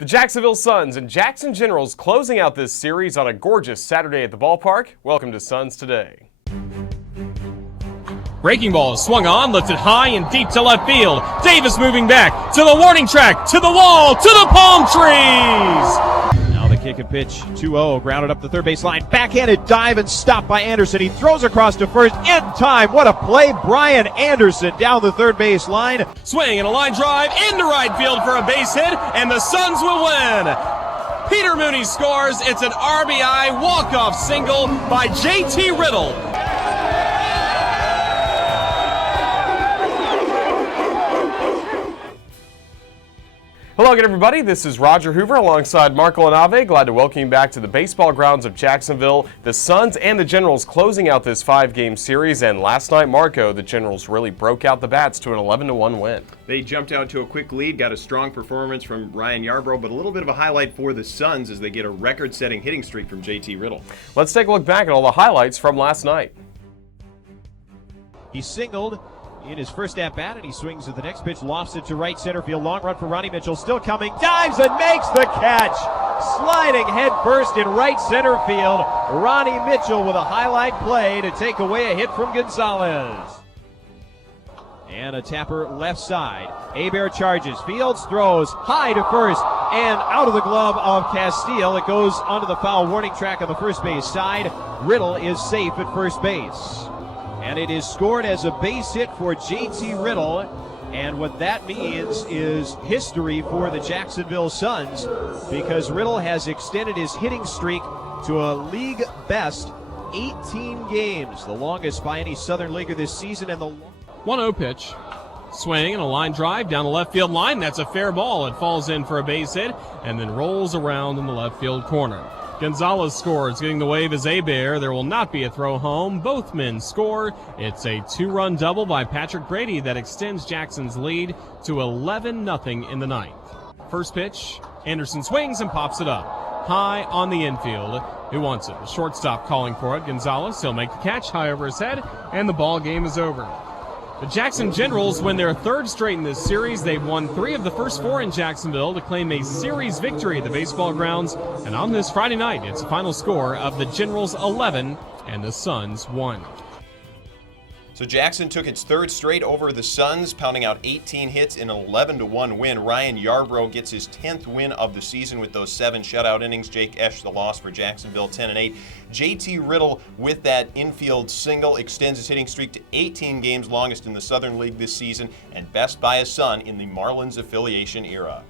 The Jacksonville Suns and Jackson Generals closing out this series on a gorgeous Saturday at the ballpark. Welcome to Suns Today. Breaking ball is swung on, lifted high and deep to left field. Davis moving back to the warning track, to the wall, to the palm trees. Now the kick and pitch, 2-0, grounded up the third base line. Backhanded dive and stopped by Anderson. He throws across to first in time. What a play. Brian Anderson down the third base line. Swing and a line drive into right field for a base hit, and the Suns will win. Peter Mooney scores. It's an RBI walk-off single by J.T. Riddle. Hello again, everybody. This is Roger Hoover alongside Marco LaNave. Glad to welcome you back to the Baseball Grounds of Jacksonville. The Suns and the Generals closing out this 5-game series, and last night, Marco, the Generals really broke out the bats to an 11-1 win. They jumped out to a quick lead, got a strong performance from Ryan Yarbrough, but a little bit of a highlight for the Suns as they get a record-setting hitting streak from J.T. Riddle. Let's take a look back at all the highlights from last night. He singled in his first at-bat, and he swings at the next pitch, lofts it to right center field. Long run for Ronnie Mitchell, still coming, dives and makes the catch. Sliding head first in right center field. Ronnie Mitchell with a highlight play to take away a hit from Gonzalez. And a tapper left side. Hebert charges, fields, throws, high to first, and out of the glove of Castile. It goes onto the foul warning track on the first base side. Riddle is safe at first base. And it is scored as a base hit for J.T. Riddle. And what that means is history for the Jacksonville Suns, because Riddle has extended his hitting streak to a league best 18 games, the longest by any Southern Leaguer this season. And the 1-0 pitch. Swing and a line drive down the left field line. That's a fair ball. It falls in for a base hit and then rolls around in the left field corner. Gonzalez scores, getting the wave is Hebert. There will not be a throw home. Both men score. It's a 2-run double by Patrick Brady that extends Jackson's lead to 11-0 in the ninth. First pitch, Anderson swings and pops it up. High on the infield. Who wants it? The shortstop calling for it. Gonzalez, he'll make the catch high over his head, and the ball game is over. The Jackson Generals win their third straight in this series. They've won 3 of the first 4 in Jacksonville to claim a series victory at the baseball grounds. And on this Friday night, it's a final score of the Generals 11 and the Suns 1. So Jackson took its third straight over the Suns, pounding out 18 hits in an 11-1 win. Ryan Yarbrough gets his 10th win of the season with those 7 shutout innings. Jake Esch, the loss for Jacksonville, 10-8. J.T. Riddle, with that infield single, extends his hitting streak to 18 games, longest in the Southern League this season, and best by a Sun in the Marlins affiliation era.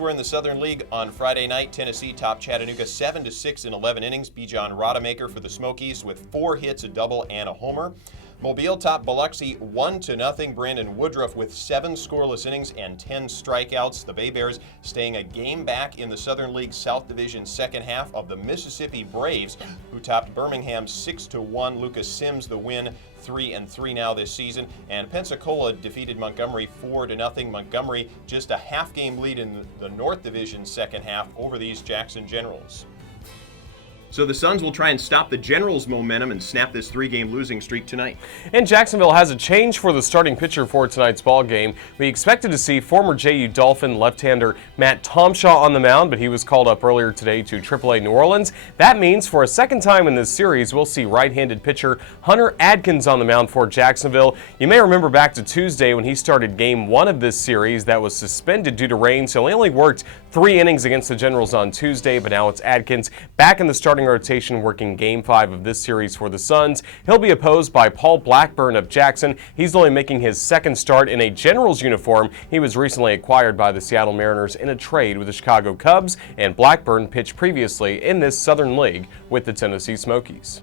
We're in the Southern League on Friday night. Tennessee topped Chattanooga 7-6 in 11 innings. Bijan Rodemaker for the Smokies with 4 hits, a double, and a homer. Mobile topped Biloxi 1-0. Brandon Woodruff with 7 scoreless innings and 10 strikeouts. The Bay Bears staying a game back in the Southern League South Division second half of the Mississippi Braves, who topped Birmingham 6-1. Lucas Sims the win, 3-3 now this season. And Pensacola defeated Montgomery 4-0. Montgomery just a half-game lead in the North Division second half over these Jackson Generals. So the Suns will try and stop the Generals' momentum and snap this 3-game losing streak tonight. And Jacksonville has a change for the starting pitcher for tonight's ball game. We expected to see former JU Dolphin left-hander Matt Tomshaw on the mound, but he was called up earlier today to AAA New Orleans. That means for a second time in this series, we'll see right-handed pitcher Hunter Adkins on the mound for Jacksonville. You may remember back to Tuesday when he started Game 1 of this series that was suspended due to rain, so he only worked 3 innings against the Generals on Tuesday, but now it's Adkins back in the starting rotation working Game 5 of this series for the Suns. He'll be opposed by Paul Blackburn of Jackson. He's only making his second start in a Generals uniform. He was recently acquired by the Seattle Mariners in a trade with the Chicago Cubs, and Blackburn pitched previously in this Southern League with the Tennessee Smokies.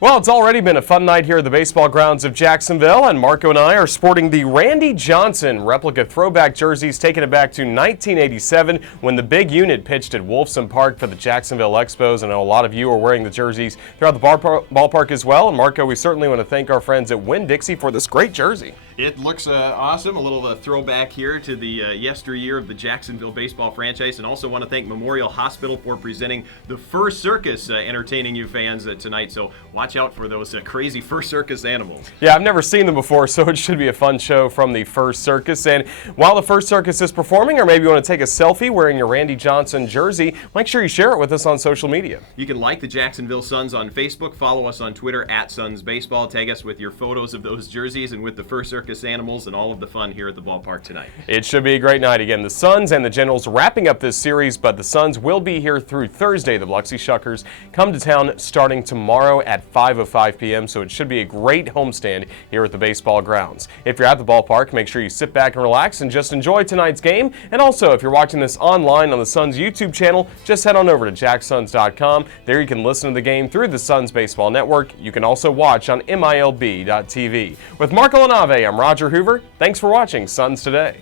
Well, it's already been a fun night here at the Baseball Grounds of Jacksonville, and Marco and I are sporting the Randy Johnson replica throwback jerseys, taking it back to 1987 when the big unit pitched at Wolfson Park for the Jacksonville Expos. I know a lot of you are wearing the jerseys throughout the ballpark as well. And Marco, we certainly want to thank our friends at Winn-Dixie for this great jersey. It looks awesome. A little throwback here to the yesteryear of the Jacksonville baseball franchise. And also want to thank Memorial Hospital for presenting the Fur Circus, entertaining you fans tonight. So watch out for those crazy Fur Circus animals. Yeah, I've never seen them before, so it should be a fun show from the Fur Circus. And while the Fur Circus is performing, or maybe you want to take a selfie wearing your Randy Johnson jersey, make sure you share it with us on social media. You can like the Jacksonville Suns on Facebook, follow us on Twitter @SunsBaseball, tag us with your photos of those jerseys and with the Fur Circus animals and all of the fun here at the ballpark tonight. It should be a great night. Again, the Suns and the Generals wrapping up this series, but the Suns will be here through Thursday. The Biloxi Shuckers come to town starting tomorrow at 5:05 p.m., so it should be a great homestand here at the baseball grounds. If you're at the ballpark, make sure you sit back and relax and just enjoy tonight's game. And also, if you're watching this online on the Suns YouTube channel, just head on over to jacksuns.com. There you can listen to the game through the Suns Baseball Network. You can also watch on MILB.TV. With Marco LaNave, I'm Roger Hoover. Thanks for watching Suns Today.